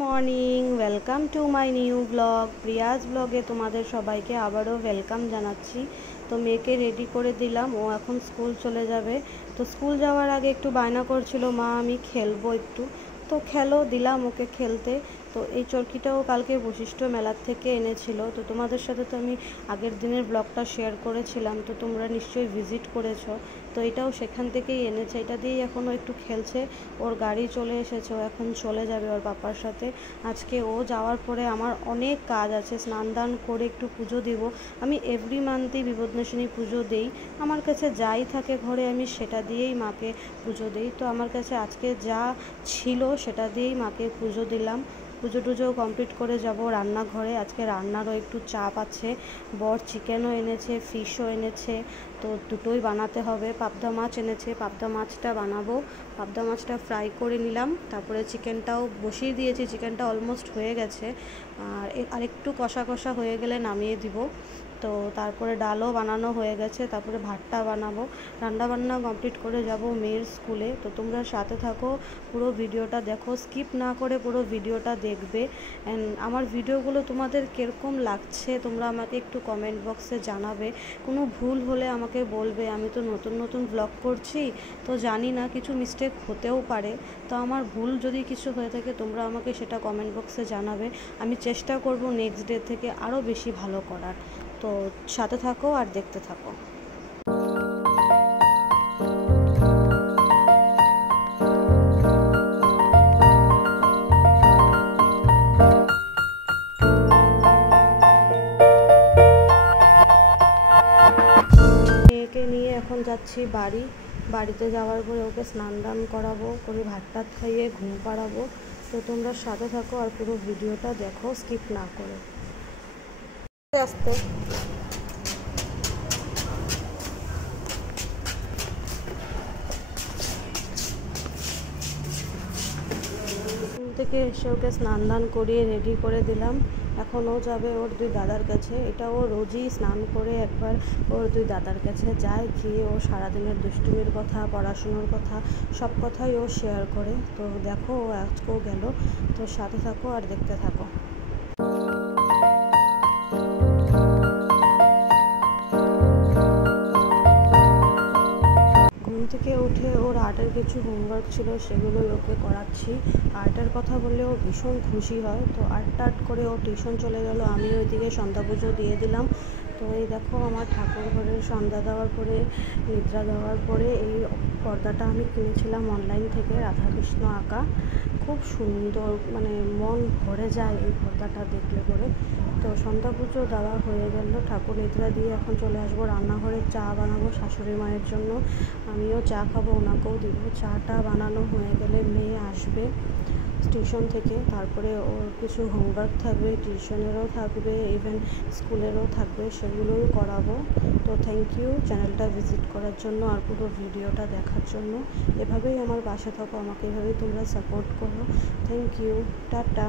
Morning, welcome to my new blog. Priya's ব্লগে তোমাদের সবাইকে আবারও ওয়েলকাম জানাচ্ছি। তো মেয়েকে রেডি করে দিলাম, ও এখন স্কুল চলে যাবে। তো স্কুল যাওয়ার আগে একটু বায়না করছিল, মা আমি খেলবো একটু। তো খেলো, দিলাম ওকে খেলতে। তো এই চরকিটাও কালকে বশিষ্ঠ মেলার থেকে এনেছিল। তো তোমাদের সাথে তো আমি আগের দিনের ব্লগটা শেয়ার করেছিলাম, তো তোমরা নিশ্চয়ই ভিজিট করেছো। তো এটাও সেখান থেকেই এনেছে, এটা দিয়েই এখনও একটু খেলছে। ওর গাড়ি চলে এসেছে, ও এখন চলে যাবে ওর পাপার সাথে। আজকে ও যাওয়ার পরে আমার অনেক কাজ আছে, স্নান দান করে একটু পুজো দিব। আমি এভরি মান্থই বিপদনাশিনী পুজো দেই। আমার কাছে যাই থাকে ঘরে আমি সেটা দিয়েই মাকে পুজো দিই। তো আমার কাছে আজকে যা ছিল সেটা দিয়েই মাকে পুজো দিলাম। পুজো টুজোও কমপ্লিট করে যাব রান্নাঘরে। আজকে রান্নারও একটু চাপ আছে। বর চিকেনও এনেছে, ফিশও এনেছে, তো দুটোই বানাতে হবে। পাবদা মাছ এনেছে, পাবদা মাছটা বানাবো। পাবদা মাছটা ফ্রাই করে নিলাম, তারপরে চিকেনটাও বসিয়ে দিয়েছি। চিকেনটা অলমোস্ট হয়ে গেছে, আর একটু কষা কষা হয়ে গেলে নামিয়ে দিব। তো তারপরে ডালও বানানো হয়ে গেছে, তারপরে ভাতটা বানাবো। রান্নাবান্না কমপ্লিট করে যাব মেয়ের স্কুলে। তো তোমরা সাথে থাকো, পুরো ভিডিওটা দেখো, স্কিপ না করে পুরো ভিডিওটা দেখবে। অ্যান্ড আমার ভিডিওগুলো তোমাদের কীরকম লাগছে তোমরা আমাকে একটু কমেন্ট বক্সে জানাবে। কোনো ভুল হলে আমাকে বলবে। আমি তো নতুন নতুন ব্লগ করছি, তো জানি না, কিছু মিস্টেক হতেও পারে। তো আমার ভুল যদি কিছু হয়ে থাকে তোমরা আমাকে সেটা কমেন্ট বক্সে জানাবে। আমি চেষ্টা করব নেক্সট ডে থেকে আরও বেশি ভালো করার। তো সাথে থাকো আর দেখতে থাকো। মেয়েকে নিয়ে এখন যাচ্ছি বাড়িতে যাওয়ার পরে ওকে স্নান দান করাবো, করে ভাত টাত খাইয়ে ঘুম পাড়াবো। তো তোমরা সাথে থাকো আর পুরো ভিডিওটা দেখো স্কিপ না করে। আস্তে থেকে এসে ওকে স্নান দান করিয়ে রেডি করে দিলাম। এখন ও যাবে ওর দুই দাদার কাছে। এটা ও রোজই স্নান করে একবার ওর দুই দাদার কাছে যায়, গিয়ে ও সারাদিনের দুষ্টুমির কথা, পড়াশুনোর কথা, সব কথাই ও শেয়ার করে। তো দেখো ও আজকেও গেল। তো সাথে থাকো আর দেখতে থাকো। থেকে উঠে ওর আর্টের কিছু হোমওয়ার্ক ছিল, সেগুলোই ওকে করাচ্ছি। আর্টের কথা বললে ও ভীষণ খুশি হয়। তো আর্ট করে ও টিউশন চলে গেল, আমি ওইদিকে সন্ধ্যা পুজো দিয়ে দিলাম। তো এই দেখো আমার ঠাকুর ঘরের সন্ধ্যা দেওয়ার পরে, নিদ্রা দেওয়ার পরে এই পর্দাটা আমি কিনেছিলাম অনলাইন থেকে, রাধাকৃষ্ণ আঁকা। খুব সুন্দর, মানে মন ভরে যায় এই পর্দাটা দেখলে পরে। তো সন্ধ্যা পুজো দেওয়া হয়ে গেল, ঠাকুর নিদ্রা দিয়ে এখন চলে আসবো রান্নাঘরে। চা বানাবো শাশুড়ি মায়ের জন্য, আমিও চা খাবো, ওনাকেও দিব। চাটা বানানো হয়ে গেলে মেয়ে আসবে টিউশন থেকে, তারপরে ওর কিছু হোমওয়ার্ক থাকবে, টিউশনেরও থাকবে, ইভেন স্কুলেরও থাকবে, সেগুলোই করাবো। তো থ্যাংক ইউ চ্যানেলটা ভিজিট করার জন্য আর পুরো ভিডিওটা দেখার জন্য। এভাবেই আমার পাশে থাকো, আমাকে এভাবেই তোমরা সাপোর্ট করো। Thank you, tata.